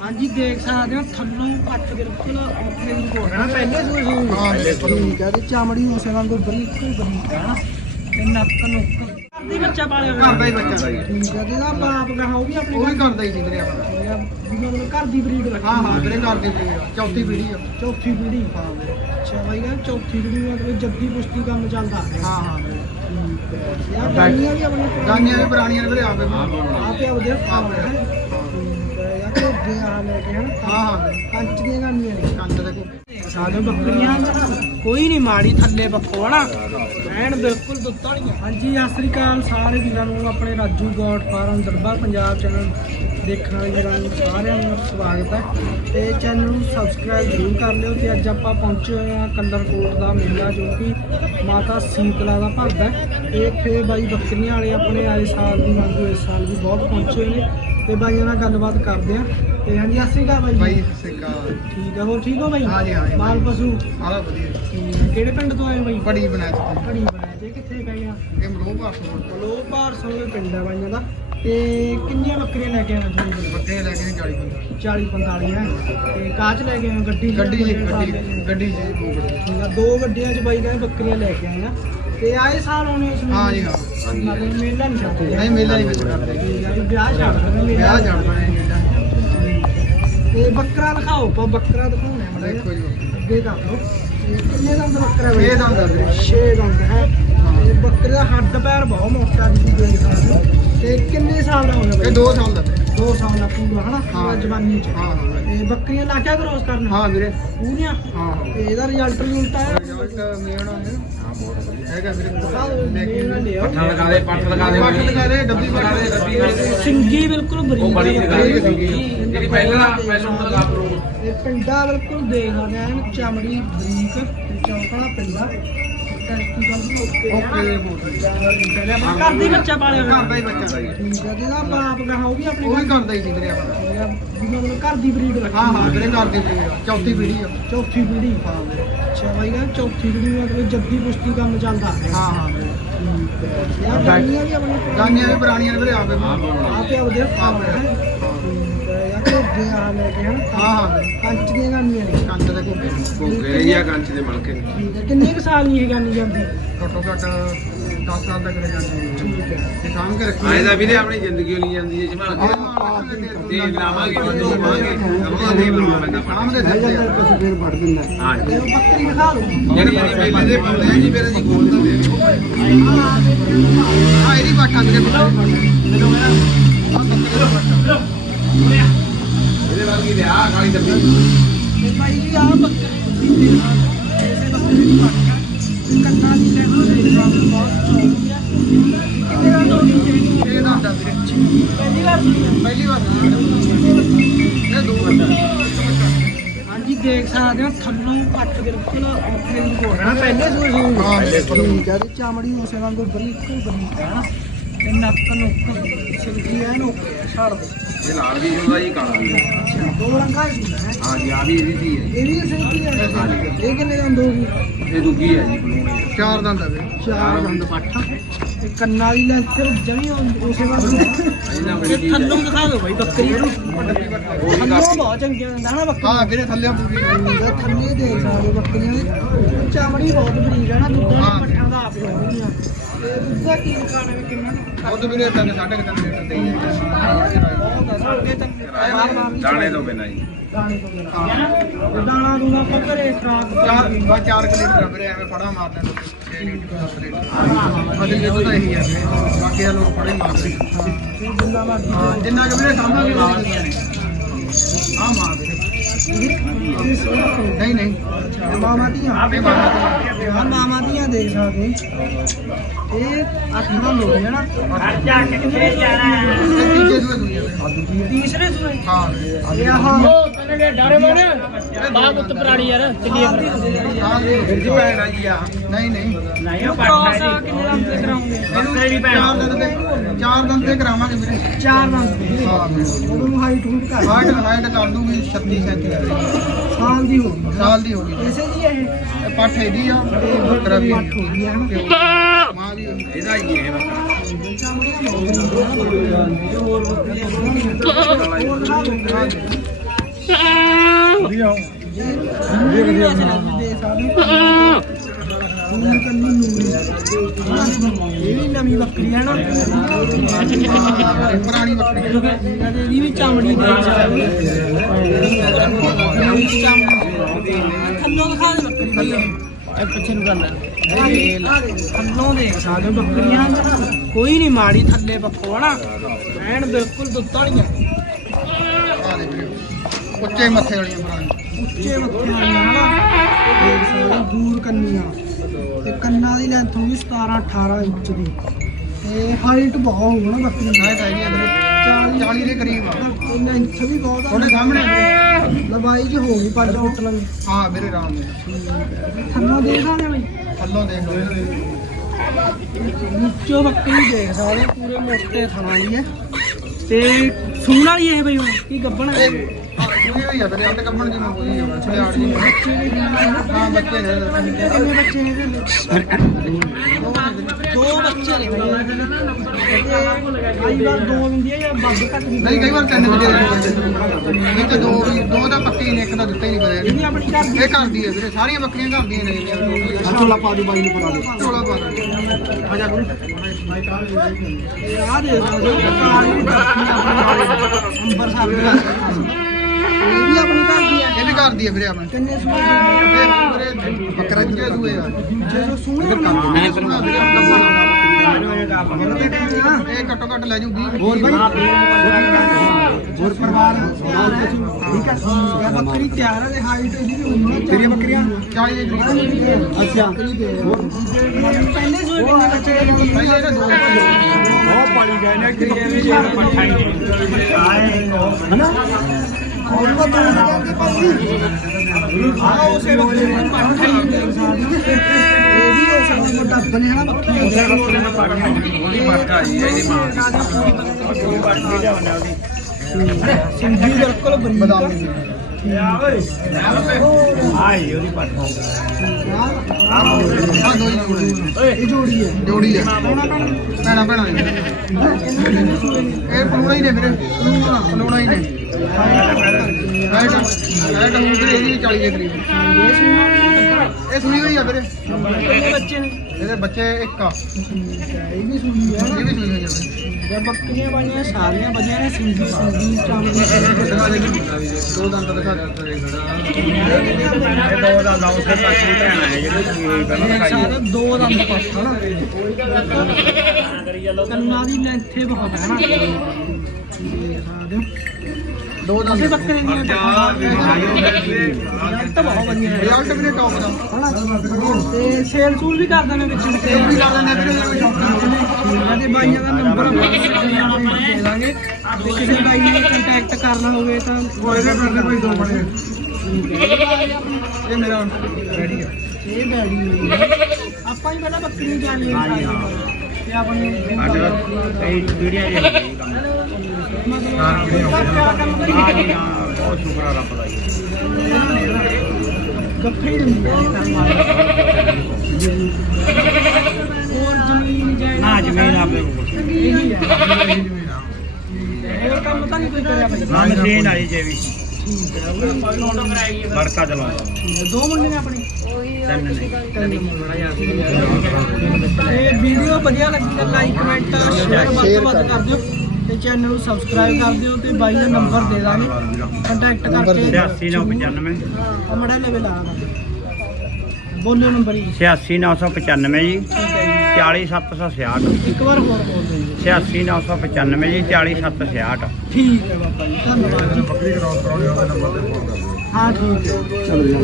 ਹਾਂਜੀ ਦੇਖ ਸਕਦੇ ਹੋ ਥੱਲੋਂ ਪੱਟ ਬਿਲਕੁਲ ਉੱਥੇ ਦੀ ਹੈ ਨਾ ਪਹਿਲੇ ਸੂਏ ਸੂ ਹਾਂ, ਠੀਕ ਹੈ ਤੇ ਚਮੜੀ ਉਸੇ ਵਾਂਗੂ ਬਰੀਕ ਬਰੀਕ ਹੈ ਨਾ ਤੇ ਨੱਕ ਨੁੱਕ ਕਰਦੀ ਬੱਚਾ ਪਾਲਿਆ ਹੋਇਆ? ਘਰ ਦਾ ਹੀ ਬੱਚਾ ਦਾ ਠੀਕ ਹੈ ਜਿਹਦਾ ਬਾਪ ਗਾ ਉਹ ਵੀ ਆਪਣੇ ਉਹ ਵੀ ਕਰਦਾ ਹੀ ਸੀ ਵੀਰੇ ਆਪਣਾ। ਦਾ ਮਤਲਬ ਘਰ ਦੀ ਬਰੀਡ ਰੱਖੀ ਹਾਂ ਹਾਂ ਵੀਰੇ ਘਰ ਦੀ ਪੀੜੀ ਆ ਚੌਥੀ ਪੀੜੀ ਆ। ਚੌਥੀ ਪੀੜੀ ਹਾਂ ਅੱਛਾ ਬਾਈ ਗਾ ਚੌਥੀ ਪੀੜੀ ਮਤਲਬ ਜੱਦੀ ਪੁਸ਼ਤੀ ਕੰਮ ਚੱਲਦਾ। ਹੈ ਹਾਂ। ਹਾਂ ਵੀਰੇ ਠੀਕ ਹੈ ਯਾਰ ਗਾਨੀਆਂ ਵੀ ਆਪਣੇ ਕੋਲ ਗਾਨੀਆਂ ਵੀ ਪੁਰਾਣੀਆਂ ਨੇ ਵੀਰੇ ਆਪੇ ਆਪੇ ਆਪਦੇ ਆਪ ਹੈ। ਹੈ ਯਾਰ ਤੇ ਅੱਗੇ ਆ ਲੈ ਕੇ ਹਨ ਹਾਂ ਹਾਂ। ਵੀਰੇ ਕੰਚ ਦੀਆਂ ਗਾਨੀਆਂ ਨੇ। ਕੰਚ ਦੇ ਕੋ ਸਾਡੇ ਬੱਕਰੀਆਂ ਕੋਈ ਨਹੀਂ ਮਾੜੀ ਥੱਲੇ ਬੱਕੋ ਹਨਾ। ਐਨ ਬਿਲਕੁਲ ਵਾਲੀਆਂ। ਹਾਂਜੀ ਸਤਿ ਸ੍ਰੀ ਅਕਾਲ ਸਾਰੇ ਵੀਰਾਂ ਨੂੰ ਆਪਣੇ Raju goat farm Darbar Punjab channel ਦੇਖਣ ਵਾਲੇ ਵੀਰਾਂ ਨੂੰ ਸਾਰਿਆਂ ਨੂੰ ਸਵਾਗਤ ਹੈ। ਤੇ ਚੈਨਲ ਨੂੰ ਸਬਸਕ੍ਰਾਈਬ ਜ਼ਰੂਰ ਕਰ ਲਿਓ ਤੇ ਅੱਜ ਆਪਾਂ ਪਹੁੰਚੇ ਹੋਏ ਹਾਂ ਕਲਰ ਕੋਟ ਦਾ ਮੇਲਾ ਜੋ ਕਿ ਮਾਤਾ ਸੀਤਲਾ ਦਾ ਭਰਦਾ ਹੈ। ਤੇ ਇੱਥੇ ਬਾਈ ਬੱਕਰੀਆਂ ਵਾਲੇ ਆਪਣੇ ਆਏ ਸਾਲ ਦੀ ਵਾਂਗੂ ਇਸ ਸਾਲ ਵੀ ਬਹੁਤ ਪਹੁੰਚੇ ਹੋਏ ਨੇ। ਤੇ ਬਾਈਆਂ ਨਾਲ ਗੱਲਬਾਤ ਕਰਦੇ ਆ ਤੇ ਹਾਂਜੀ ਸਤਿ ਸ੍ਰੀ ਅਕਾਲ ਬਾਈ ਜੀ। ਬਾਈ ਸਿੱਕਾ ਠੀਕ ਹੈ ਹੋਰ ਠੀਕ ਹੋ ਬਾਈ? ਹਾਂਜੀ, ਹਾਂਜੀ। ਮਾਲ ਪਸ਼ੂ? ਆਲਾ ਵਧੀਆ। ਹੈ। ਕਿਹੜੇ ਪਿੰਡ ਤੋਂ ਆਏ ਹੋ ਬਾਈ? ਬੜੀ ਬਣਾ ਦਿੱਤੀ ਘੜੀ ਬਣਾਇਆ ਤੇ ਕਿੱਥੇ ਪਏ ਆ? ਇਹ ਮਰੋ ਪਾਸੋਂ ਲੋ ਭਾਰ ਸੋਲੇ ਪਿੰਡ ਆ ਬਾਈਆਂ ਦਾ। ਤੇ ਕਿੰਨੀਆਂ ਬੱਕਰੀਆਂ ਲੈ ਕੇ ਆਏ ਹੋ ਤੁਸੀਂ? ਬੱਕਰੇ ਲੈ ਕੇ 40 ਬੰਦੇ 40 45 ਹੈ? ਤੇ ਕਾਚ ਲੈ ਕੇ ਆਏ ਹੋ? ਗੱਡੀ 'ਚ? ਗੱਡੀ ਜੀ ਵੱਡੇ ਗੱਡੀ ਹਿਸਾਬ ਗੱਡੀ ਜੀ ਦੋ ਗੱਡੀ ਠੀਕ ਆ ਦੋ ਗੱਡੀਆਂ 'ਚ ਬਾਈ ਕਹਿੰਦੇ ਬੱਕਰੀਆਂ ਲੈ ਕੇ ਆਏ ਆ। ਤੇ ਆਏ ਸਾਲ ਆਉਣੇ ਉਸ ਹਾਂ ਜੀ, ਹਾਂ। ਮਤਲਬ ਮੇਲਾ ਨਹੀਂ ਛੱਡਦੇ? ਨਹੀਂ ਮੇਲਾ ਹੀ ਵਿੱਚ ਕਰਦੇ ਠੀਕ ਆ ਵੀ ਵਿਆਹ ਛੱਡ ਦਿੰਦੇ ਮੇਲਾ ਵਿਆਹ ਛੱਡਦਾ। ਹੈ ਮੇਲਾ ਤੇ ਬੱਕਰਾ ਦਿਖਾਓ ਆਪਾਂ ਬੱਕਰਾ ਦਿਖਾਉਣਾ ਹੈ ਮਾੜਾ ਦੇਖੋ। ਜੀ ਅੱਗੇ ਕਰ ਲਓ ਕਿੰਨੇ ਦੰਦ ਬੱਕਰਾ ਬਾਈ? ਛੇ ਦੰਦ ਆ ਵੀਰੇ। ਛੇ ਦੰਦ ਹੈ ਤੇ ਬੱਕਰੇ ਦਾ ਹੱਡ ਪੈਰ ਬਹੁਤ ਮੋਟਾ ਤੁਸੀਂ ਦੇਖ ਸਕਦੇ ਹੋ ਤੇ ਕਿੰਨੇ ਸਾਲ ਦਾ ਹੋਣਾ ਇਹ ਬਾਈ 2 ਸਾਲ ਦਾ 2 ਸਾਲ ਦਾ ਪੂਰਾ ਹਨਾ? ਹਾਂ। ਜਵਾਨੀ ਚ। ਹਾਂ। ਤੇ ਬੱਕਰੀਆਂ ਲਾ ਕੇ ਕਰੋਸ ਕਰਨਾ। ਹਾਂ ਵੀਰੇ। ਪੂਰੀਆਂ ਹਾਂ। ਤੇ ਇਹਦਾ ਰਿਜ਼ਲਟ ਰਿਜ਼ਲਟ ਆਇਆ ਰਿਜ਼ਲਟ ਮੇਣਾ ਹੈ ਹਾਂ ਬਹੁਤ ਵਧੀਆ। ਹੈਗਾ ਵੀਰੇ। ਪੱਠਾ ਲਗਾ ਦੇ ਪੱਠ ਲਗਾ ਦੇ। ਪੱਠ ਲਗਾ ਦੇ ਡੱਬੀ ਲਗਾ ਦੇ। ਡੱਬੀ ਸਿੰਗੀ ਬਿਲਕੁਲ ਬਰੀਕ ਉਹ ਬੜੀ ਹੈ। ਲਗਾ ਦੇ। ਜਿਹੜੀ ਪਹਿਲਾਂ ਪਹਿਲਾਂ ਹੁੰਦਾ ਲਾ ਪ੍ਰੋ ਇਹ ਪਿੰਡਾ ਬਿਲਕੁਲ ਦੇਖ ਆ ਚਮੜੀ ਬਰੀਕ ਤੇ ਚੌਂਕੜਾ ਪਿੰਡਾ। ਓਕੇ ਵਧੀਆ ਘਰ ਦੀ ਬੱਚਾ ਪਾਲਿਆ ਹੋਇਆ। ਘਰ ਦਾ ਹੀ ਬੱਚਾ ਦਾ ਜੀ ਠੀਕ ਹੈ ਜਿਹਦਾ ਬਾਪ ਗਾ ਉਹ ਵੀ ਆਪਣੇ ਉਹ ਵੀ ਘਰ ਕਰਦਾ ਹੀ ਸੀ ਵੀਰੇ ਆਪਣਾ। ਜਿਹਦਾ ਮਤਲਬ ਘਰ ਦੀ ਬਰੀਡ ਹਾਂ ਹਾਂ ਵੀਰੇ ਦੀ ਪੀੜੀ ਆ ਚੌਥੀ ਪੀੜੀ ਆ। ਚੌਥੀ ਪੀੜੀ ਹਾਂ ਅੱਛਾ ਬਾਈ ਗਾ ਚੌਥੀ ਪੀੜੀ ਮਤਲਬ ਜੱਦੀ ਪੁਸ਼ਤੀ ਕੰਮ ਚੱਲਦਾ। ਹੈ ਹਾਂ ਹਾਂ। ਵੀਰੇ ਠੀਕ ਹੈ। ਯਾਰ ਗਾਨੀਆਂ ਵੀ ਆਪਣੇ ਗਾਨੀਆਂ ਵੀ ਪੁਰਾਣੀਆਂ ਨੇ। ਵੀਰੇ ਆਪੇ ਆਪੇ ਆਪਦੇ ਆਪ ਹੈ। ਤੇ ਅੱਗੇ ਆ ਲੈ ਕੇ ਹਨ ਹਾਂ ਹਾਂ ਕੰਚ ਦੀਆਂ ਗਾਨੀਆਂ ਨੇ ਕੰਚ ਦੇ ਕੋਕੇ ਗੋਗੇ ਜਾਂ ਕੰਚ ਦੇ ਮਲਕੇ ਠੀਕ ਹੈ ਕਿੰਨੇ ਕੁ ਸਾਲ ਨਹੀਂ ਇਹ ਗਾਨੀ ਜਾਂਦੀ ਘੱਟੋ ਘੱਟ 10 ਸਾਲ ਤੱਕ ਲੈ ਜਾਂਦੇ ਨੇ ਠੀਕ ਹੈ ਇਹ ਸਾਂਭ ਕੇ ਰੱਖੀ ਆਏ ਦਾ ਵੀਰੇ ਆਪਣੀ ਜ਼ਿੰਦਗੀ ਹੋਣੀ ਜਾਂਦੀ ਹੈ ਜਮਾਨ ਤੇ ਲਾਵਾਂਗੇ ਦਵਾਂਗੇ ਲਾਵਾਂਗੇ ਸਾਂਭ ਕੇ ਦਿੱਤੇ ਆ। ਫੇਰ ਵੜ ਦਿੰਦਾ ਹਾਂ ਤੇ ਉਹ ਬੱਕਰੀ ਦਿਖਾ ਲਓ ਜਿਹੜੀ ਜਿਹੜੀ ਮੇਲੇ ਦੇ ਪਾਉਂਦੇ ਆ ਜੀ ਮੇਰੇ ਜੀ ਕੋਲ ਦਾ ਦੇ ਹਾਂ ਇਹਦੀ ਬਾਟਾ ਵੀਰੇ ਮੈਨੂੰ ਮੇਰਾ ਦੇ ਆ ਕਾਲੀ ਡੱਬੀ ਤੇ ਭਾਈ ਜੀ ਆ ਬੱਕਰੇ ਤੁਸੀਂ ਦੇਖ ਸਕਦੇ ਹੋ। ਇਸੇ ਬੱਕਰੇ ਦੀ ਪੱਟ ਹੈ ਕੰਨਾਂ ਦੀ ਲੈਂਥ ਦੇਖ ਸਕਦੇ ਹੋ, ਬਹੁਤ ਹੈ ਕਿੰਨੇ ਦਾ ਦੋ ਨੀਚੇ ਇਹ ਦਾ ਹੁੰਦਾ ਵੀਰੇ। ਪਹਿਲੀ ਵਾਰ ਹੈ ਪਹਿਲੀ ਵਾਰ ਇਹ ਦੋ ਹਾਂਜੀ ਦੇਖ ਸਕਦੇ ਹੋ ਥੱਲੋਂ ਪੱਟ ਬਿਲਕੁਲ ਦੀ ਰਿਪੋਰਟ ਹੈ ਨਾ ਪਹਿਲੇ ਸੂਏ ਸੂ ਹਾਂ, ਬਿਲਕੁਲ। ਠੀਕ ਹੈ ਤੇ ਚਮੜੀ ਉਸੇ ਵਾਂਗੂ ਬਰੀਕ ਬਰੀਕ ਹੈ ਨਾ ਤੇ ਨੱਕ ਨੁੱਕ ਸਿੱਧੀ ਐਨ ਹੈ ਛੱਡ ਦੋ। ਇਹ ਲਾਲ ਵੀ ਹੁੰਦਾ ਜੀ ਕਾਲਾ ਵੀ ਅੱਛਾ ਦੋ ਰੰਗਾਂ ਦੀ ਹੈ ਹਾਂ ਜੀ ਆ ਵੀ ਇਹਦੀ ਧੀ ਹੈ। ਇਹ ਵੀ ਸਿੱਧੀ ਹੈ। ਇਹ ਕਿੰਨੇ ਦਾ ਦੋਗੀ ਇਹ ਦੂਜੀ ਹੈ ਜੀ। ਬਲੂਣੀ ਚਾਰ ਦੰਦ ਆ ਵੀਰੇ। ਚਾਰ ਦੰਦ ਪੱਠ। ਤੇ ਕੰਨਾਂ ਦੀ ਲੈਂਥ ਜਮੀ ਉਸੇ ਹੈ ਇਹਨਾਂ ਤੇ ਬੜੀ ਥੱਲੋਂ ਦਿਖਾ ਦਿਓ ਬਾਈ ਬੱਕਰੀ ਨੂੰ। ਥੱਲੋਂ ਬਹੁਤ ਚੰਗੀਆਂ ਹੁੰਦਾ ਨਾ ਬੱਕਰੀ। ਹਾਂ ਵੀਰੇ ਥੱਲੇ ਪੂਰੀ ਤੇ ਥੱਲੇ ਦੇਖ ਸਕਦੇ ਹੋ ਬੱਕਰੀਆਂ ਦੀ। ਚਮੜੀ ਬਹੁਤ ਬਰੀਕ ਹੈ ਨਾ ਦੁੱਧਾਂ ਹਾਂ। ਦੀ ਪੱਠਾਂ ਦਾ ਆਪ ਹੋਣਗੀਆਂ ਤੇ ਦੁੱਧ ਦਾ ਕੀ ਮੁਕਾਣ ਹੈ ਕਿੰਨਾ ਉਹ ਤਾਂ ਵੀਰੇ ਤਿੰਨ ਸਾਢੇ ਕੁ ਤਿੰਨ ਲੀਟਰ ਦੇ ਹੀ ਤੱਕ ਦਾਣੇ ਤੋਂ ਬਿਨਾਂ ਜੀ। ਦਾਣੇ ਤੋਂ। ਤੇ ਦਾਣਾ ਘਰੇ ਖਰਾਕ ਚਾਰ ਬਸ ਚਾਰ ਕੁ ਲੀਟਰ ਆ ਵੀਰੇ ਐਵੇਂ ਫੜਾ ਮਾਰਦੇ ਨੇ 6 ਲੀਟਰ 10 ਲੀਟਰ। ਅਜੇ ਇਹ ਤਾਂ ਇਹੀ ਆ ਵੀਰੇ। ਬਾਕੀ ਆ ਲੋਕ ਫੜੇ ਮਾਰਦੇ ਤੇ ਹਾਂ ਜਿੰਨਾ ਕਿ ਵੀਰੇ ਸਾਂਭਾਂਗੇ ਉਹ ਵਧੀਆ ਨੇ ਹਾਂ। ਮਾਰ ਵੀਰੇ ਨਹੀਂ ਨਹੀਂ। ਮਾਮਾ ਦੀਆਂ ਆਪੇ ਮਾਮਾ ਦੀਆਂ ਦੇਖ ਸਕਦੇ। ਇਹ ਅੱਠ ਨਾਲ ਲੋਕ ਹੈ ਨਾ ਜਾ ਕਿੱਥੇ ਜਾਣਾ ਸੂਏ ਦੇ ਤੀਸਰੇ ਸੂਏ? ਹਾਂ। ਇਹ ਆਹ ਬਾਗ ਉੱਤ ਪੁਰਾਣੀ ਯਾਰ ਚੱਲੀਏ ਹਾਂ ਫਿਰ ਜੀ ਭੈਣ ਆ। ਜੀ ਆ ਨਹੀਂ ਨਹੀਂ ਇਹ ਕ੍ਰਾਸ ਕਿੰਨੇ ਰੰਗ ਤੇ ਕਰਾਉਂਗੇ? ਚਾਰ ਦਿਨ ਤੇ ਚਾਰ ਦਿਨ ਤੇ ਕਰਾਵਾਂਗੇ ਵੀਰੇ। ਚਾਰ ਤੇ। ਹਾਂ। ਉਹਨੂੰ ਹਾਈਟ ਹੂਟ ਕਰ ਹਾਈਟ ਹਾਈਟ ਕਰ ਦੂੰਗੀ 36 37 ਸਾਲ ਦੀ ਹੋ ਗਈ ਸਾਲ ਦੀ ਹੋ ਗਈ ਇਸੇ ਜੀ ਇਹ? ਪੱਠ ਇਹਦੀ ਆ ਬੱਕਰਾ ਵੀ। ਪੱਠ ਹੋ ਗਈ ਹੈ ਨਾ? ਮਾਂ ਵੀ ਇਹਦਾ ਹੀ ਇਹ ਬੱਕਰਾ ਇਹ ਵੀ ਨਵੀਂ ਬੱਕਰੀ ਹੈ ਨਾ ਪੁਰਾਣੀ ਬੱਕਰੀ ਇਹਦੇ ਵੀ ਵੀ ਦੇ ਥੱਲੋਂ ਦਿਖਾ ਦੇ ਬੱਕਰੀ ਬਈ ਇਹ ਪਿੱਛੇ ਨੂੰ ਕਰ ਲੈ ਥੱਲੋਂ ਦੇਖ ਸਕਦੇ ਬੱਕਰੀਆਂ ਕੋਈ ਨਹੀਂ ਮਾੜੀ ਥੱਲੇ ਪੱਖੋਂ ਹਨਾ। ਐਨ ਬਿਲਕੁਲ ਦੁੱਤਣੀਆਂ ਆ। ਦੇ ਵੀਰੇ ਉੱਚੇ ਮੱਥੇ ਵਾਲੀਆਂ ਪੁਰਾਣੀ ਉੱਚੇ ਮੱਥੇ ਵਾਲੀਆਂ ਹਨਾ ਦੇਖ ਸਕਦੇ ਹੋ ਦੂਰ ਕੰਨੀਆਂ। ਤੇ ਕੰਨਾਂ ਦੀ ਲੈਂਥ ਹੋਊਗੀ 17 18 ਇੰਚ ਦੀ। ਤੇ ਹਾਈਟ ਬਹੁਤ ਹੋਊ ਨਾ ਬੱਕਰੀ ਦੀ ਮੈਂ ਤਾਂ ਇਹ ਵੀਰੇ। 40 ਦੇ ਕਰੀਬ ਆ। ਲੈਂਥ ਵੀ ਬਹੁਤ ਆ। ਤੁਹਾਡੇ ਸਾਹਮਣੇ? ਲੰਬਾਈ ਚ ਹੋਊਗੀ 5 ਫੁੱਟ ਲੰਬੀ ਹਾਂ ਵੀਰੇ ਰਾਮ ਨੇ ਥੱਲੋਂ ਦੇਖ ਸਕਦੇ ਹੋ ਬਈ? ਥੱਲੋਂ ਦੇਖ ਲਓ ਨੀਚੋਂ ਬੱਕਰੀ ਦੇਖ ਸਕਦੇ ਹੋ, ਪੂਰੇ ਮੋਟੇ ਥਣਾ ਹੈ। ਤੇ ਸੂਣ ਵਾਲੀ ਇਹ ਬਈ ਹੁਣ ਕੀ ਗੱਬਣ ਹੈ? ਇਹ ਹੋਈ ਆ ਵੀਰੇ ਅੰਤ ਕੰਮਣ ਜੀ ਨੂੰ ਕੋਈ ਆ ਛੜਿਆੜ ਜੀ ਦੇ ਹਾਂ ਬੱਚੇ ਨੇ ਕਿੰਨੇ ਬੱਚੇ ਨੇ? ਦੋ ਬੱਚੇ ਨੇ ਕਈ ਵਾਰ ਦੋ ਦਿੰਦੀ ਹੈ ਜਾਂ ਵੱਧ ਘੱਟ ਵੀ ਨਹੀਂ ਕਈ ਵਾਰ ਤਿੰਨ ਵਜੇ ਨਹੀਂ ਤੇ ਦੋ ਵੀ ਦੋ ਤਾਂ ਪੱਕੀ ਨੇ ਇੱਕ ਦਾ ਦਿੱਤਾ ਹੀ ਨਹੀਂ ਇਹ ਕਰਿਆ ਆਪਣੀ ਘਰ ਦੀ ਇਹ ਘਰ ਦੀ ਹੈ ਵੀਰੇ ਸਾਰੀਆਂ ਬੱਕਰੀਆਂ ਘਰ ਦੀਆਂ ਨੇ ਛੋਲਾ ਪਾ ਦੀ ਬਾਈ ਨੂੰ ਪੜਾ ਦੇ ਚੋਲਾ ਪਾ ਦੇ ਆ ਜਾ ਗੁਰੂ। ਆ ਦੇ ਅੰਬਰ ਸਾਹਿਬ ਦੇ। ਇਹ ਵੀ ਆਪਣੀ ਘਰ ਦੀ ਹੈ ਇਹ ਵੀ ਘਰ ਦੀ ਹੈ ਵੀਰੇ ਆਪਣੇ। ਕਿੰਨੇ ਦੀ ਵੀਰੇ ਬੱਕਰਾ ਦੂਜੇ ਦੂਏ ਆ। ਜਦੋਂ ਸੂਏ ਮੈਂ ਸੁਣਾ ਵੀਰੇ ਇਹ ਘੱਟੋ ਘੱਟ ਲੈ ਜੂਗੀ ਹੋਰ ਬਾਈ? ਹੋਰ ਪਰਿਵਾਰ ਠੀਕ ਹੈ। ਬੱਕਰੀ ਤਿਆਰ ਹੈ ਤੇ ਹਾਈਟ ਇਹਦੀ ਵੀ ਹੋਣੀ ਤੇਰੀਆਂ ਬੱਕਰੀਆਂ? 40 ਦੇ ਕਰੀਬ ਅੱਛਾ। ਪਹਿਲੇ ਸੂਏ ਕਿੰਨੇ ਬੱਚੇ ਦੇ ਪਹਿਲੇ ਤਾਂ ਦੋ ਬਹੁਤ ਪਾਲੀ ਗਏ ਨੇ। ਕਿ ਬੱਕਰੀ ਚਾਰ ਪੱਠਾ ਹੀ ਹਨਾ? ਹੋਰ ਉਹ ਤਾਂ ਜਾਂਦੀ ਪਾਲੀ ਆ ਉਸੇ ਬੱਕਰੀ ਨੂੰ ਪੱਠਾ ਹੀ ਇਹ ਵੀ ਉਸੇ ਨੂੰ ਮੋਟਾ ਬਣਿਆ ਨਾ ਬੱਕਰੀ ਥੋੜੀ ਪੱਟਾ ਜੀ ਇਹਦੀ ਮਾਂ ਸਿੰਧੀ ਬਿਲਕੁਲ ਬਰੀਕ ਬਦਾਮ ਆ। ਦੀ ਆਈ ਉਹਦੀ ਪੱਠਾ ਆ ਦੋ ਹੀ ਜੋੜੀ ਇਹ ਜੋੜੀ ਹੈ। ਜੋੜੀ ਹੈ। ਭੈਣਾ ਭੈਣਾ ਨੇ। ਇਹ ਪਲੂਣਾ ਹੀ ਨੇ ਵੀਰੇ। ਪਲੂਣਾ ਪਲੂਣਾ ਹੀ ਨੇ। ਰਾਈਟ ਰਾਈਟ ਵੀਰੇ ਇਹਦੀ ਵੀ 40 ਦੇ ਕਰੀਬ। ਇਹ ਸੁਣਾ ਸੁਣੀ ਹੋਈ ਆ ਵੀਰੇ ਬੱਚੇ ਨੇ। ਇਹਦੇ ਬੱਚੇ ਇੱਕ ਆ। ਇਹ ਵੀ ਸੁਣੀ ਹੈ ਇਹ ਵੀ ਸੁਣੀ ਹੋਈ ਆ ਜੇ ਬੱਕਰੀਆਂ ਬਾਈਆਂ ਸਾਰੀਆਂ ਵਧੀਆ ਨੇ ਸਿੰਧੀ ਸਿੰਧੀ ਚਾਵਲ ਦੇ ਦੋ ਦੰਦ ਦਿਖਾ ਦੇ ਇਹ ਦੋ। ਦਾ ਲਾਉ ਸੇ ਪਾਸੇ ਭੈਣਾ ਹੈ ਜਿਹੜੇ ਕੀ ਪਹਿਲਾਂ ਸਾਰੇ ਦੋ ਦੰਦ ਪਾਸ ਕੰਨਾਂ ਦੀ ਲੈਂਥੇ ਬਹੁਤ ਹੈ ਨਾ। ਦੋ ਦੰਦ ਅਸੀਂ ਬੱਕਰੇ ਦੀਆਂ ਤਾਂ ਬਹੁਤ ਵਧੀਆ ਹੈ। ਰਿਜ਼ਲਟ ਵੀਰੇ ਟੌਪ ਦਾ। ਤੇ ਸੇਲ ਸੂਲ ਵੀ ਕਰਦਾ ਮੈਂ ਵਿੱਚ। ਇਹ ਵੀ ਲਾ ਲੈਂਦੇ ਵੀਰੇ ਕੋਈ ਸ਼ੌਕ ਨਹੀਂ ਇਹਨਾਂ ਦੇ ਬਾਈਆਂ ਦਾ ਨੰਬਰ ਆਪਾਂ ਦੇ ਦਾਂਗੇ। ਤੇ ਕਿਸੇ ਬਾਈ ਨੇ ਕੰਟੈਕਟ ਕਰਨਾ ਹੋਵੇ ਤਾਂ ਹੋਏਗਾ ਕਰਦੇ ਕੋਈ ਦੋ ਬਣੇ। ਇਹ ਮੇਰਾ ਰੈਡੀ ਆ ਇਹ ਬੈੜੀ ਹੈ। ਆਪਾਂ ਹੀ ਪਹਿਲਾਂ ਬੱਕਰੀ ਨੂੰ ਜਾਣ ਲਈ ਤੇ ਆਪਣੀ ਕਈ ਵੀਡੀਓ ਜੇ ਮਤਲਬ ਬਹੁਤ ਸ਼ੁਕਰ ਆ ਰੱਬ ਦਾ ਜੀ ਗੱਫੇ ਹੋਰ ਜ਼ਮੀਨ ਜਾਇਦਾਦ ਨਾ ਜ਼ਮੀਨ ਆਪਣੇ ਕੋਲ ਇਹੀ ਕੰਮ ਤਾਂ ਨਹੀਂ ਕੋਈ ਕਰਿਆ ਭਾਈ। ਨਾ ਮਸ਼ੀਨ ਆਈ ਜੇ ਵੀ। ਬੜਕਾ ਚਲਾਉਂਦਾ। ਦੋ ਮੁੰਡੇ ਨੇ ਆਪਣੇ? ਤਿੰਨ ਨੇ। ਇਹ ਵੀਡੀਓ ਵਧੀਆ ਲੱਗੀ ਤਾਂ ਲਾਈਕ ਕਮੈਂਟ ਸ਼ੇਅਰ ਵੱਧ ਤੋਂ ਵੱਧ ਕਰ ਦਿਓ। ਤੇ ਚੈਨਲ ਨੂੰ ਸਬਸਕ੍ਰਾਈਬ ਕਰ ਦਿਓ ਤੇ ਬਾਈ ਦਾ ਨੰਬਰ ਦੇ ਦਾਂਗੇ। ਕੰਟੈਕਟ ਕਰਕੇ 86995 ਆ ਮੜਾ ਲੈਵਲ ਆ। ਬੋਲਿਓ ਨੰਬਰ ਹੀ 86995 ਜੀ। 40766 ਇੱਕ ਵਾਰ ਹੋਰ ਬੋਲ ਦਿਓ 86995 ਜੀ 40766 ਠੀਕ ਹੈ ਬਾਬਾ ਜੀ ਧੰਨਵਾਦ ਜੀ। ਬੱਕਰੀ ਕਰਾਉਣ ਕਰਾਉਣੀ ਉਹਦੇ ਨੰਬਰ ਤੇ ਫੋਨ ਕਰ ਹਾਂ ਠੀਕ ਹੈ। ਚਲੋ ਜੀ।